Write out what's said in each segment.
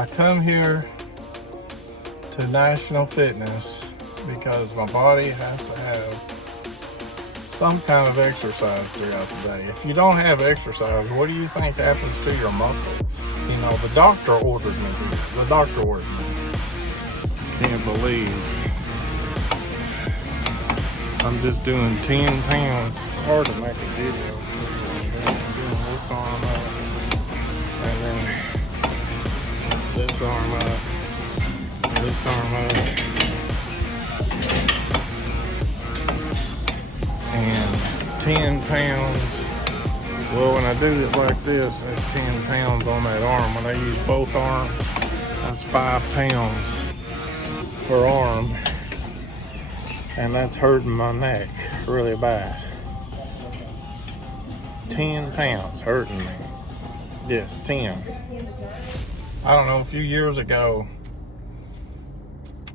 I come here to National Fitness because my body has to have some kind of exercise throughout the day. If you don't have exercise, what do you think happens to your muscles? You know, the doctor ordered me here. The doctor ordered me. Can't believe I'm just doing 10 pounds. It's hard to make a video. I'm doing this arm up, and then this arm up, this arm up, and 10 pounds. Well, when I do it like this, that's 10 pounds on that arm. When I use both arms, that's 5 pounds per arm. And that's hurting my neck really bad. 10 pounds hurting me. Yes, 10. I don't know, a few years ago,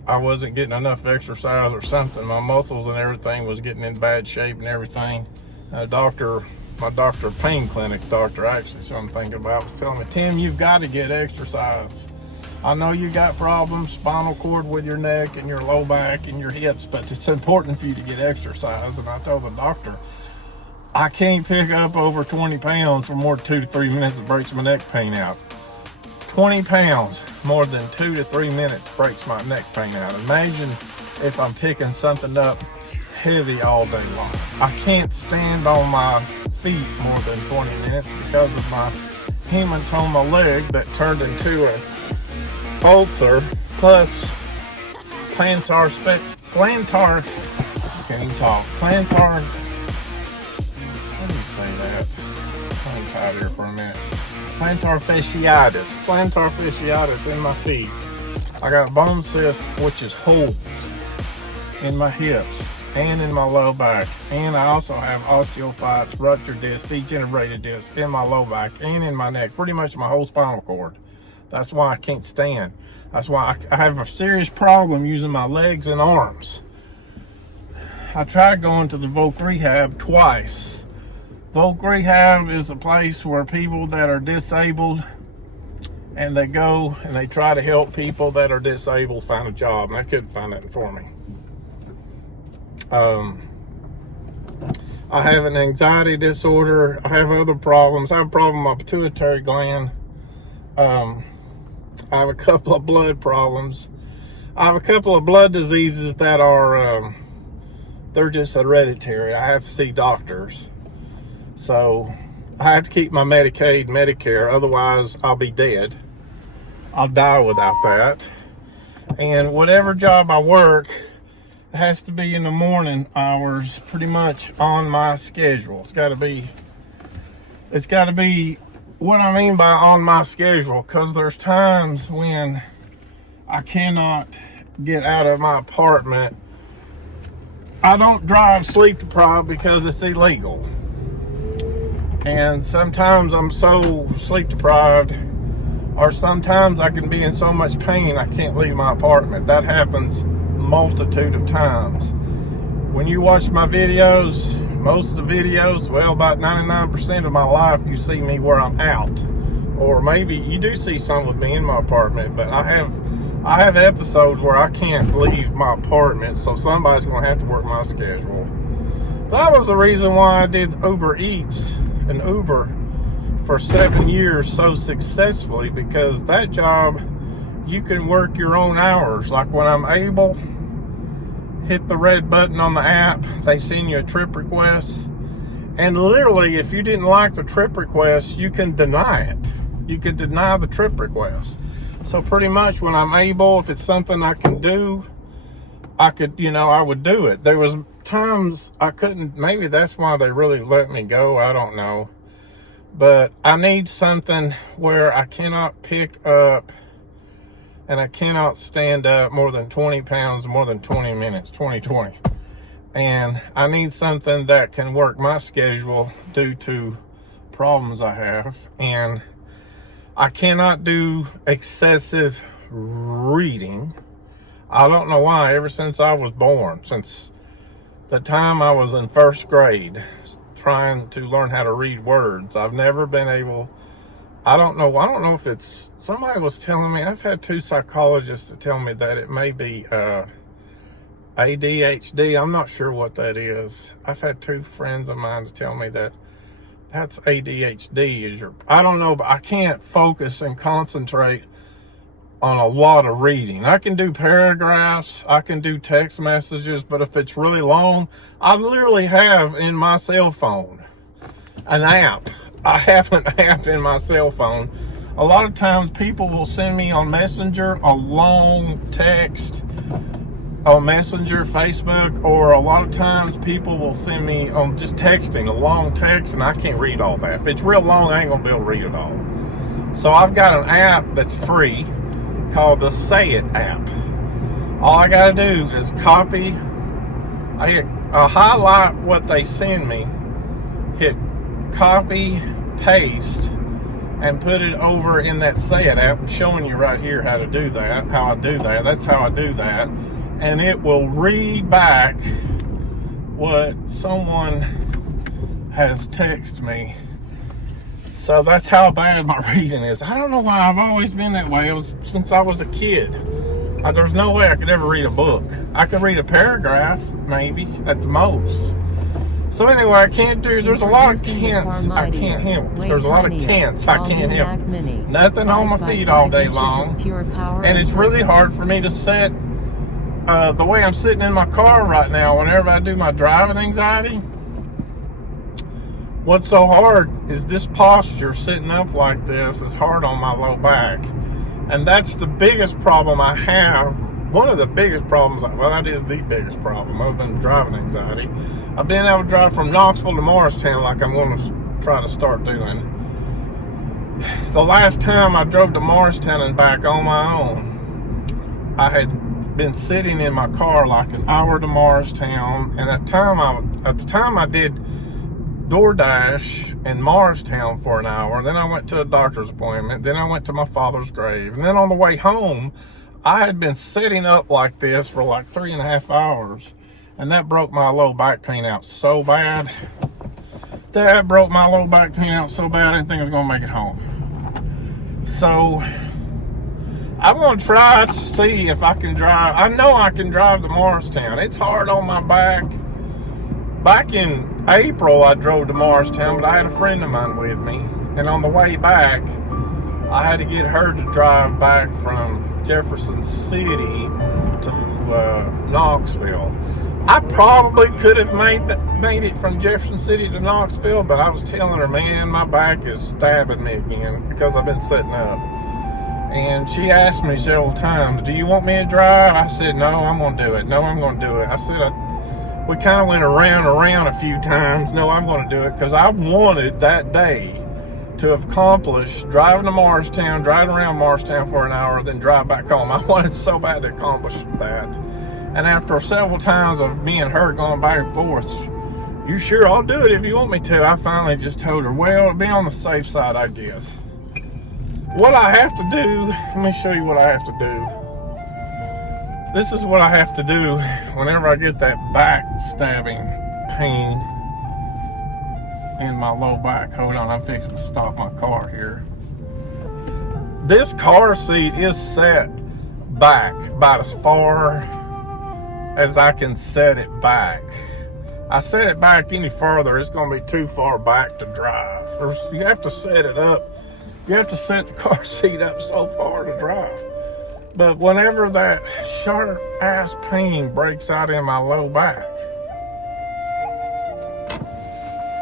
I wasn't getting enough exercise or something. My muscles and everything was getting in bad shape and everything. My pain clinic doctor, actually, so I'm thinking about, was telling me, Tim, you've got to get exercise. I know you got problems, spinal cord with your neck and your low back and your hips, but it's important for you to get exercise. And I told the doctor, I can't pick up over 20 pounds for more than 2 to 3 minutes. It breaks my neck pain out. 20 pounds more than 2 to 3 minutes breaks my neck pain out. Imagine if I'm picking something up heavy all day long. I can't stand on my feet more than 20 minutes because of my hematoma leg that turned into a ulcer, plus plantar, I can't even talk, plantar, let me say that, I'm tired here for a minute, plantar fasciitis in my feet. I got bone cyst, which is holes in my hips and in my low back, and I also have osteophytes, ruptured disc, degenerated disc in my low back and in my neck, pretty much my whole spinal cord. That's why I can't stand. That's why I have a serious problem using my legs and arms. I tried going to the Voc Rehab twice. Voc Rehab is a place where people that are disabled, and they go and they try to help people that are disabled find a job, and they couldn't find nothing for me. I have an anxiety disorder. I have other problems. I have a problem with my pituitary gland. I have a couple of blood problems. I have a couple of blood diseases that are, they're just hereditary. I have to see doctors. So I have to keep my Medicaid, Medicare, otherwise I'll be dead. I'll die without that. And whatever job I work, it has to be in the morning hours, pretty much on my schedule. It's got to be what I mean by on my schedule, because there's times when I cannot get out of my apartment. I don't drive sleep deprived because it's illegal. And sometimes I'm so sleep deprived, or sometimes I can be in so much pain I can't leave my apartment. That happens multitude of times. When you watch my videos, most of the videos, well, about 99% of my life, you see me where I'm out. Or maybe you do see some with me in my apartment, but I have episodes where I can't leave my apartment, so somebody's going to have to work my schedule. That was the reason why I did Uber Eats and Uber for 7 years so successfully, because that job, you can work your own hours. Like when I'm able, hit the red button on the app, they send you a trip request, and literally if you didn't like the trip request, you can deny it. You can deny the trip request. So pretty much when I'm able, if it's something I can do, I would do it. There was times I couldn't. Maybe that's why they really let me go, I don't know. But I need something where I cannot pick up and I cannot stand up more than 20 pounds, more than 20 minutes, 20. And I need something that can work my schedule due to problems I have. And I cannot do excessive reading. I don't know why. Ever since I was born, since the time I was in first grade, trying to learn how to read words, I've never been able I don't know if it's, somebody was telling me, I've had 2 psychologists to tell me that it may be ADHD. I'm not sure what that is. I've had 2 friends of mine to tell me that that's ADHD. I don't know, but I can't focus and concentrate on a lot of reading. I can do paragraphs, I can do text messages, but if it's really long, I literally have in my cell phone an app. I have an app in my cell phone. A lot of times people will send me on Messenger a long text on Messenger, Facebook, or a lot of times people will send me on just texting a long text, and I can't read all that. If it's real long, I ain't gonna be able to read it all. So I've got an app that's free called the Say It app. All I gotta do is copy, I highlight what they send me, hit copy, paste, and put it over in that Say It app. I'm showing you right here how to do that, how I do that. That's how I do that. And it will read back what someone has texted me. So that's how bad my reading is. I don't know why I've always been that way. It was since I was a kid. There's no way I could ever read a book. I could read a paragraph, maybe, at the most. So anyway, I can't do, there's a lot of can'ts I can't handle. There's a lot of can'ts I can't handle. Nothing on my feet all day long. And it's really hard for me to set, the way I'm sitting in my car right now, whenever I do my driving anxiety, what's so hard is this posture, sitting up like this, is hard on my low back. And that's the biggest problem I have. One of the biggest problems, well, that is the biggest problem, other than driving anxiety. I've been able to drive from Knoxville to Morristown like I'm going to try to start doing. The last time I drove to Morristown and back on my own, I had been sitting in my car like an hour to Morristown, and at the time I did DoorDash in Morristown for an hour. Then I went to a doctor's appointment. Then I went to my father's grave. And then on the way home, I had been sitting up like this for like 3.5 hours. And that broke my low back pain out so bad. That broke my low back pain out so bad, I didn't think I was going to make it home. So I'm going to try to see if I can drive. I know I can drive to Morristown. It's hard on my back. Back in April, I drove to Morristown, but I had a friend of mine with me. And on the way back, I had to get her to drive back from Jefferson City to Knoxville. I probably could have made it from Jefferson City to Knoxville, but I was telling her, man, my back is stabbing me again because I've been sitting up. And she asked me several times, do you want me to drive? I said, no, I'm going to do it. No, I'm going to do it. I said, we kind of went around a few times. No, I'm going to do it because I wanted that day to have accomplished driving to Morristown, driving around Morristown for an hour, then drive back home. I wanted so bad to accomplish that. And after several times of me and her going back and forth, you sure I'll do it if you want me to, I finally just told her, well, be on the safe side, I guess. What I have to do, let me show you what I have to do. This is what I have to do whenever I get that back stabbing pain in my low back. Hold on, I'm fixing to stop my car here. This car seat is set back about as far as I can set it back. I set it back any further, it's going to be too far back to drive. You have to set it up. You have to set the car seat up so far to drive. But whenever that sharp ass pain breaks out in my low back,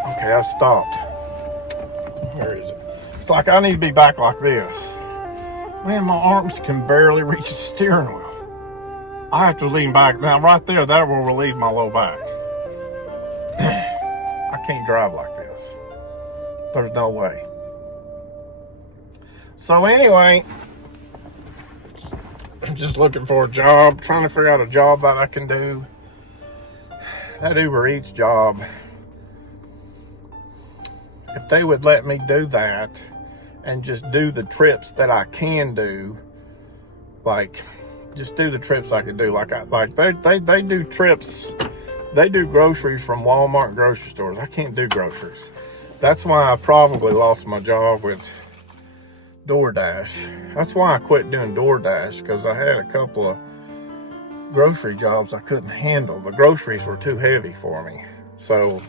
okay, I stopped. Where is it? It's like I need to be back like this. Man, my arms can barely reach the steering wheel. I have to lean back. Now, right there, that will relieve my low back. I can't drive like this. There's no way. So anyway, I'm just looking for a job, trying to figure out a job that I can do. That Uber Eats job, if they would let me do that and just do the trips that I can do, like just do the trips I can do, they do trips, they do groceries from Walmart grocery stores. I can't do groceries. That's why I probably lost my job with DoorDash. That's why I quit doing DoorDash, because I had a couple of grocery jobs I couldn't handle. The groceries were too heavy for me. So,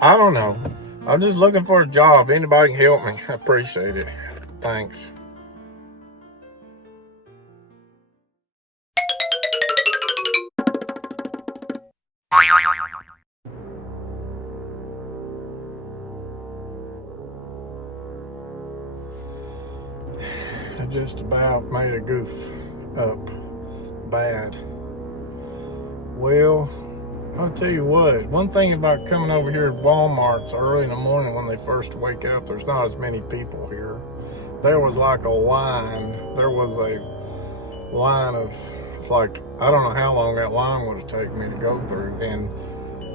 I don't know. I'm just looking for a job. Anybody can help me. I appreciate it. Thanks. I just about made a goof up bad. Well, I'll tell you what, one thing about coming over here at Walmart's early in the morning when they first wake up, there's not as many people here. There was like a line. There was a line of, it's like, I don't know how long that line would have taken me to go through. And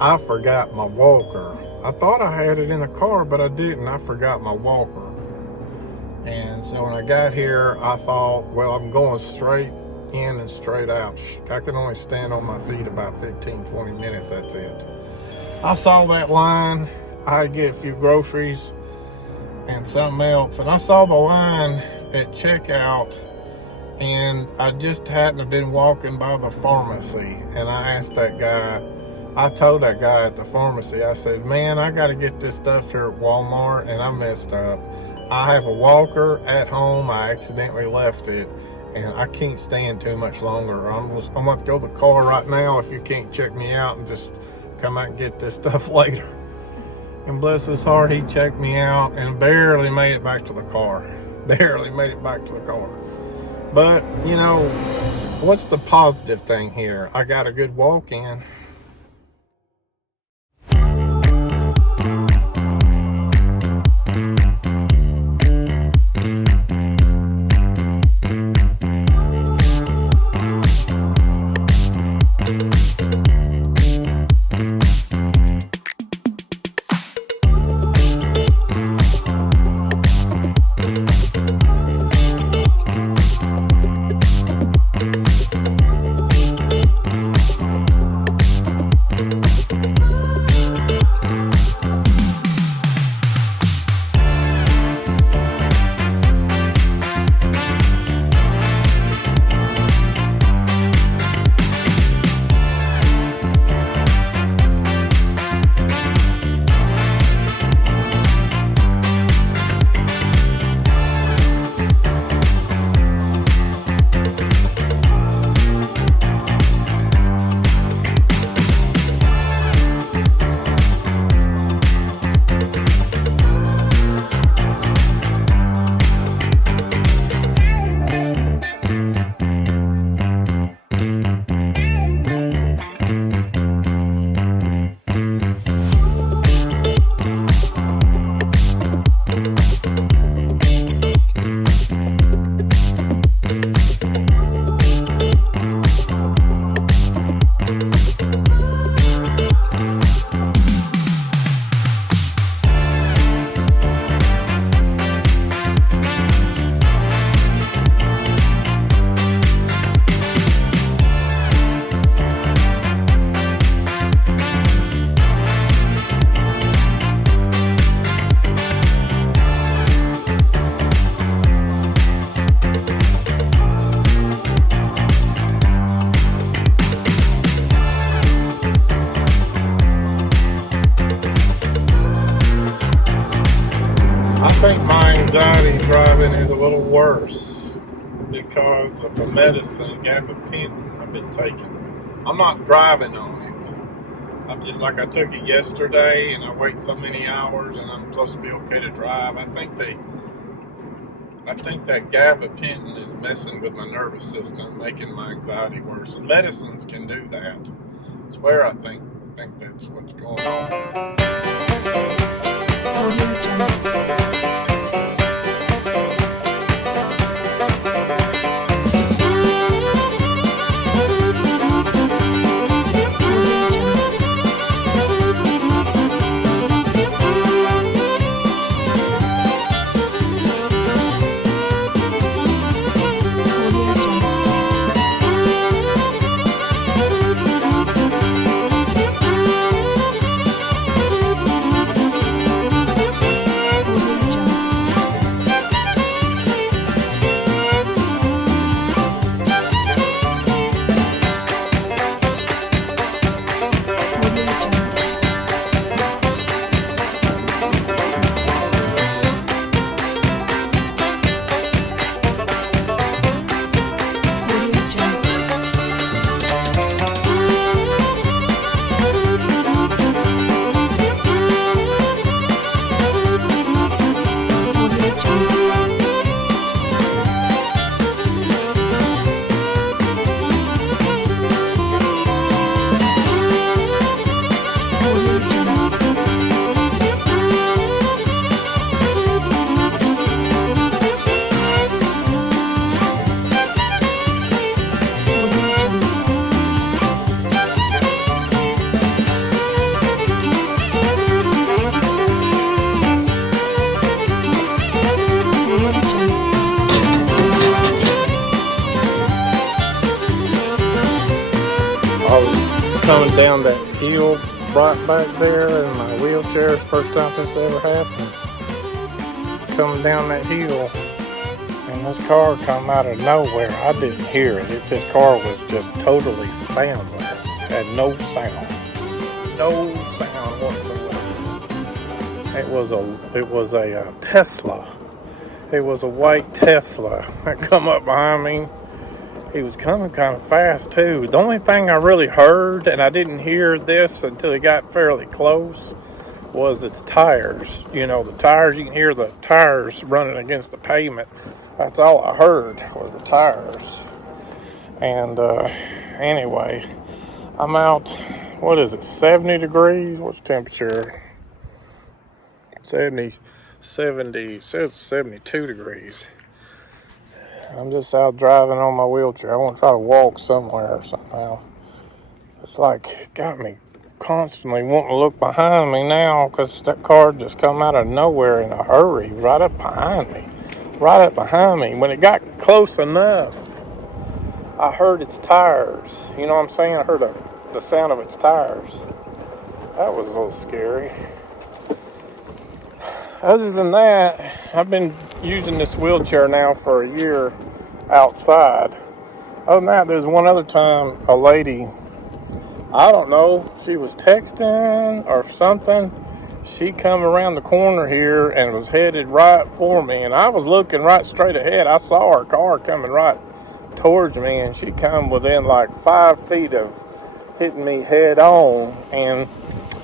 I forgot my walker. I thought I had it in the car, but I didn't. I forgot my walker. And so when I got here, I thought, well, I'm going straight in and straight out. I can only stand on my feet about 15, 20 minutes, that's it. I saw that line. I had to get a few groceries and something else. And I saw the line at checkout, and I just happened to been walking by the pharmacy. And I asked that guy, I told that guy at the pharmacy, I said, man, I got to get this stuff here at Walmart, and I messed up. I have a walker at home. I accidentally left it, and I can't stand too much longer. I'm going to go to the car right now if you can't check me out, and just come out and get this stuff later. And bless his heart, he checked me out and barely made it back to the car. Barely made it back to the car. But, you know, what's the positive thing here? I got a good walk in. I think my anxiety driving is a little worse because of the medicine, gabapentin, I've been taking. I'm not driving on it. I'm just like, I took it yesterday and I wait so many hours and I'm supposed to be okay to drive. I think that gabapentin is messing with my nervous system, making my anxiety worse. And medicines can do that. I swear, I think that's what's going on. I was coming down that hill right back there in my wheelchair. First time this ever happened. Coming down that hill, and this car come out of nowhere. I didn't hear it. This car was just totally soundless. Had no sound. No sound whatsoever. It was a Tesla. It was a white Tesla that come up behind me. He was coming kind of fast too. The only thing I really heard, and I didn't hear this until he got fairly close, was its tires. You know, the tires, you can hear the tires running against the pavement. That's all I heard was the tires. And anyway, I'm out, what is it, 70 degrees? What's the temperature? 70, it says 72 degrees. I'm just out driving on my wheelchair. I want to try to walk somewhere somehow. It's like, got me constantly wanting to look behind me now because that car just come out of nowhere in a hurry, right up behind me. Right up behind me. When it got close enough, I heard its tires. You know what I'm saying? I heard the sound of its tires. That was a little scary. Other than that, I've been using this wheelchair now for a year outside. Other than that, there's one other time a lady, I don't know, she was texting or something. She come around the corner here and was headed right for me, and I was looking right straight ahead. I saw her car coming right towards me, and she come within like 5 feet of hitting me head on. And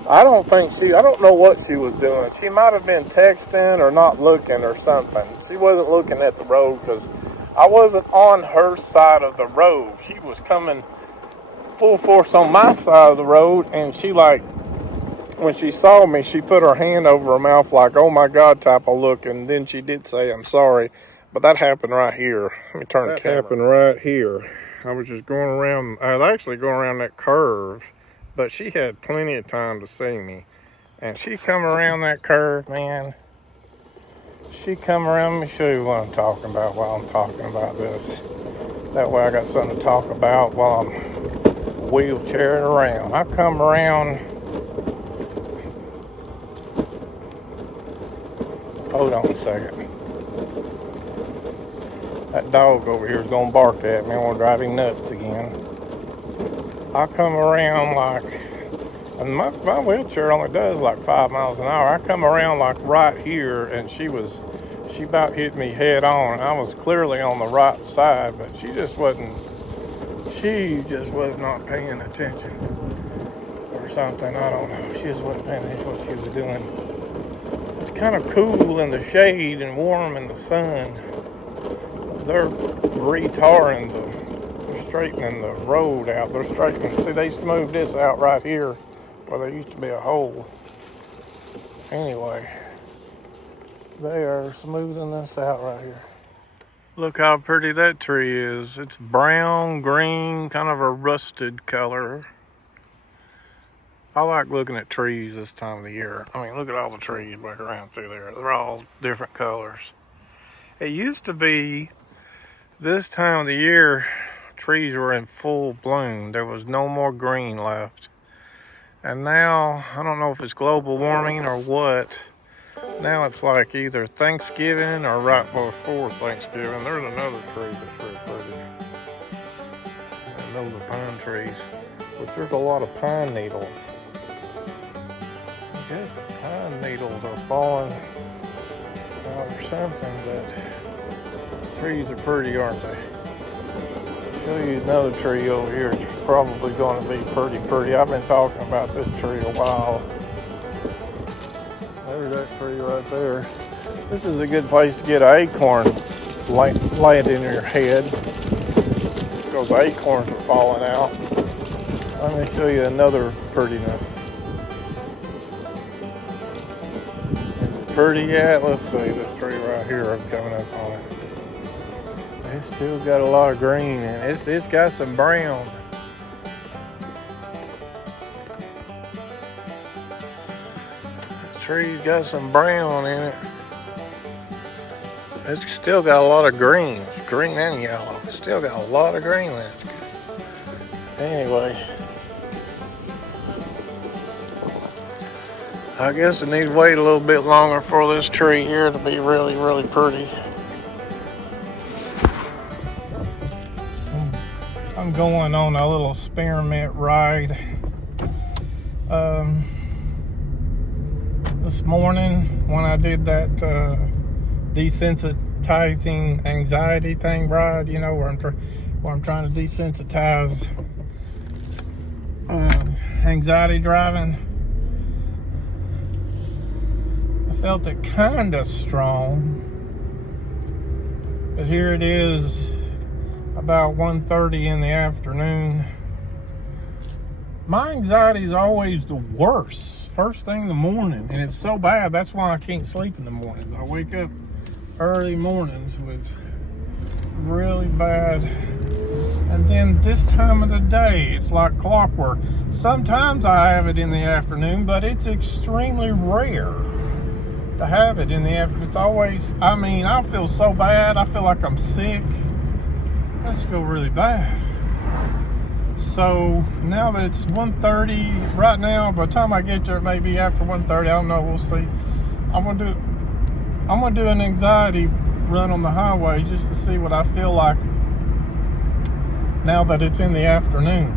I don't know what she was doing. She might have been texting or not looking or something. She wasn't looking at the road because I wasn't on her side of the road. She was coming full force on my side of the road, and she, like, when she saw me, she put her hand over her mouth like, oh my God type of look, and then she did say, I'm sorry. But that happened right here. Let me turn the camera. That happened right here. I was just going around, I was actually going around that curve, but she had plenty of time to see me. And she come around that curve, man. She come around, let me show you what I'm talking about while I'm talking about this. That way I got something to talk about while I'm wheelchairing around. I come around, hold on a second. That dog over here is gonna bark at me. I wanna drive him nuts again. I come around like, and my wheelchair only does like 5 miles an hour. I come around like right here, and she about hit me head on. I was clearly on the right side, but she just was not paying attention or something. I don't know. She just wasn't paying attention to what she was doing. It's kind of cool in the shade and warm in the sun. They're straightening the road out. See, they smoothed this out right here where there used to be a hole. Anyway, they are smoothing this out right here. Look how pretty that tree is. It's brown, green, kind of a rusted color. I like looking at trees this time of the year. I mean, look at all the trees back around through there. They're all different colors. It used to be this time of the year, trees were in full bloom. There was no more green left. And now, I don't know if it's global warming or what. Now it's like either Thanksgiving or right before Thanksgiving. There's another tree that's really pretty. And those are pine trees. But there's a lot of pine needles. I guess the pine needles are falling out or something, but trees are pretty, aren't they? I'll show you another tree over here. It's probably going to be pretty. I've been talking about this tree a while. There's that tree right there. This is a good place to get an acorn laid in your head because the acorns are falling out. Let me show you another prettiness. Is it pretty yet? Let's see, this tree right here, I'm coming up on it. It's still got a lot of green in it. It's got some brown. The tree's got some brown in it. It's still got a lot of green. It's green and yellow. It's still got a lot of green left. Anyway, I guess I need to wait a little bit longer for this tree here to be really, really pretty. I'm going on a little experiment ride. This morning when I did that desensitizing anxiety thing ride, you know, where I'm trying to desensitize anxiety driving. I felt it kind of strong, but here it is about 1:30 in the afternoon. My anxiety is always the worst first thing in the morning, and it's so bad that's why I can't sleep in the mornings. I wake up early mornings with really bad, and then this time of the day it's like clockwork. Sometimes I have it in the afternoon, but it's extremely rare to have it in the afternoon. It's always, I mean, I feel so bad. I feel like I'm sick. I just feel really bad. So now that it's 1:30 right now, by the time I get there, it may be after 1:30. I don't know. We'll see. I'm gonna do an anxiety run on the highway just to see what I feel like now that it's in the afternoon.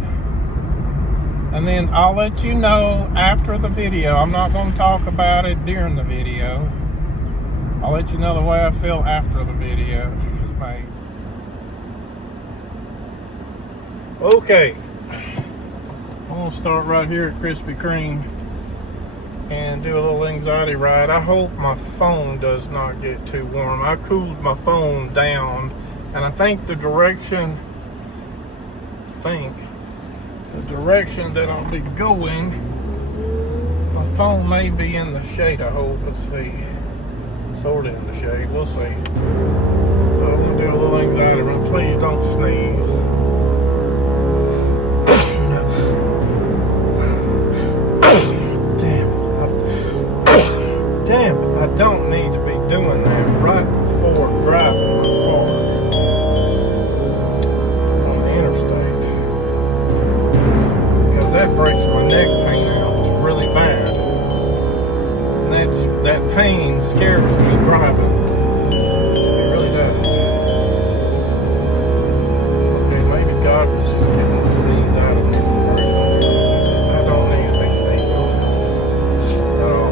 And then I'll let you know after the video. I'm not going to talk about it during the video. I'll let you know the way I feel after the video is made. Okay, I'm going to start right here at Krispy Kreme and do a little anxiety ride. I hope my phone does not get too warm. I cooled my phone down, and I think the direction that I'll be going, my phone may be in the shade, I hope. Let's see. Sort of in the shade. We'll see. So I'm going to do a little anxiety run. Please don't sneeze. Damn it, I don't need to be doing that right before driving my car on the interstate, because that breaks my neck pain out really bad, and that pain scares me driving. It really does. Okay, maybe God was just getting the sneeze out of me before he went. I don't need to be sneezing at all.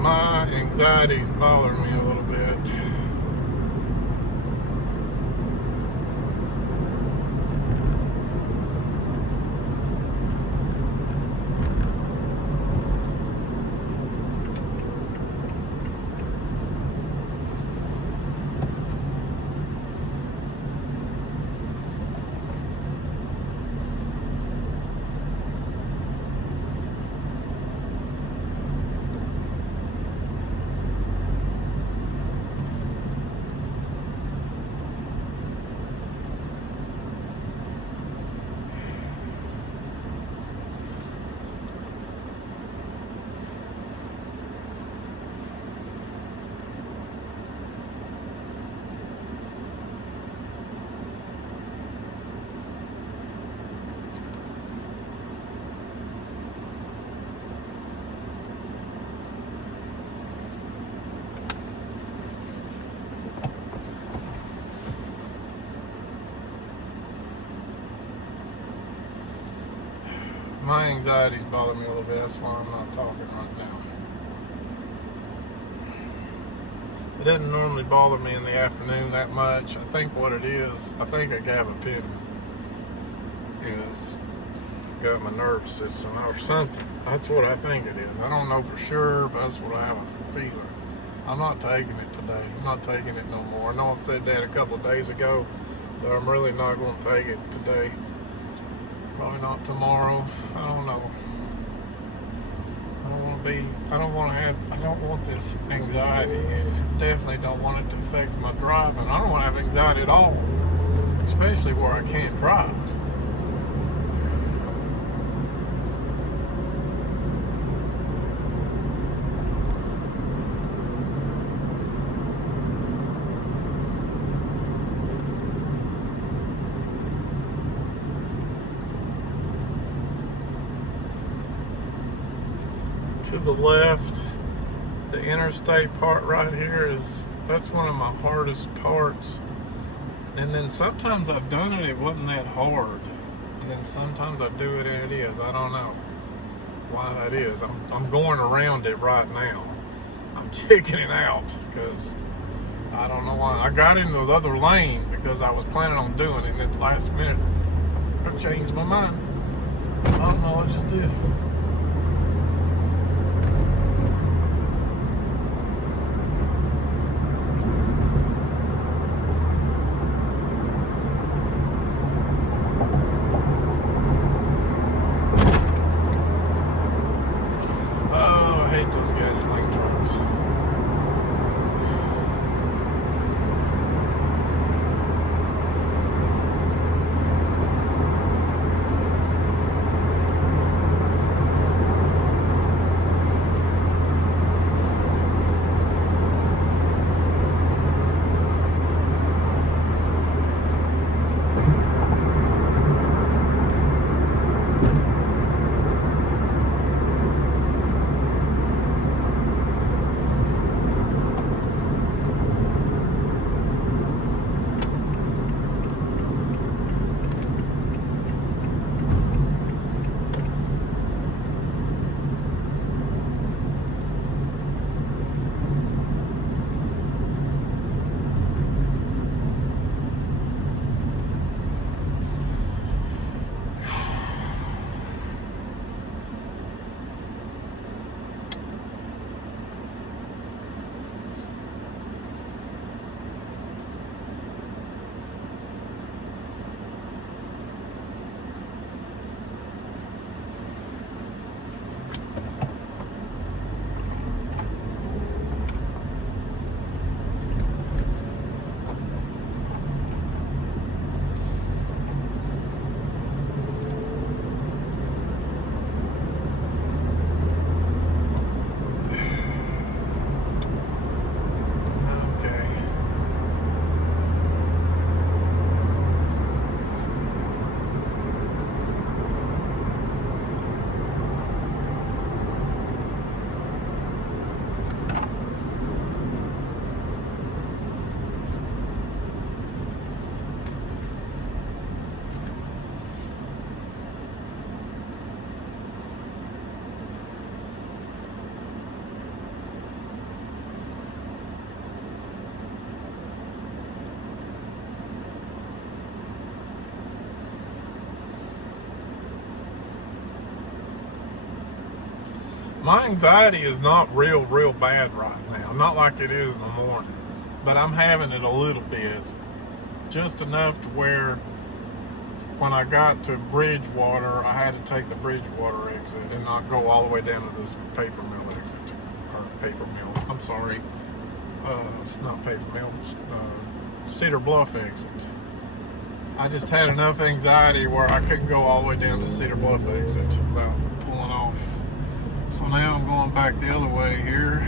My anxiety's bothering me a little bit. My anxiety's bothering me a little bit. That's why I'm not talking right now. It doesn't normally bother me in the afternoon that much. I think what it is, I think a gabapentin is got my nervous system or something. That's what I think it is. I don't know for sure, but that's what I have a feeling. I'm not taking it today. I'm not taking it no more. I know I said that a couple of days ago, but I'm really not going to take it today. Probably not tomorrow. I don't know. I don't want this anxiety. I definitely don't want it to affect my driving. I don't want to have anxiety at all, especially where I can't drive. To the left, the interstate part right here that's one of my hardest parts. And then sometimes I've done it wasn't that hard. And then sometimes I do it and it is. I don't know why that is. I'm going around it right now. I'm checking it out because I don't know why. I got into the other lane because I was planning on doing it, and at the last minute I changed my mind. I don't know, I just did. My anxiety is not real bad right now. Not like it is in the morning. But I'm having it a little bit. Just enough to where when I got to Bridgewater, I had to take the Bridgewater exit and not go all the way down to this paper mill exit. Or paper mill, I'm sorry. It's not paper mill, it's Cedar Bluff exit. I just had enough anxiety where I couldn't go all the way down to Cedar Bluff exit without pulling off. So now I'm going back the other way here.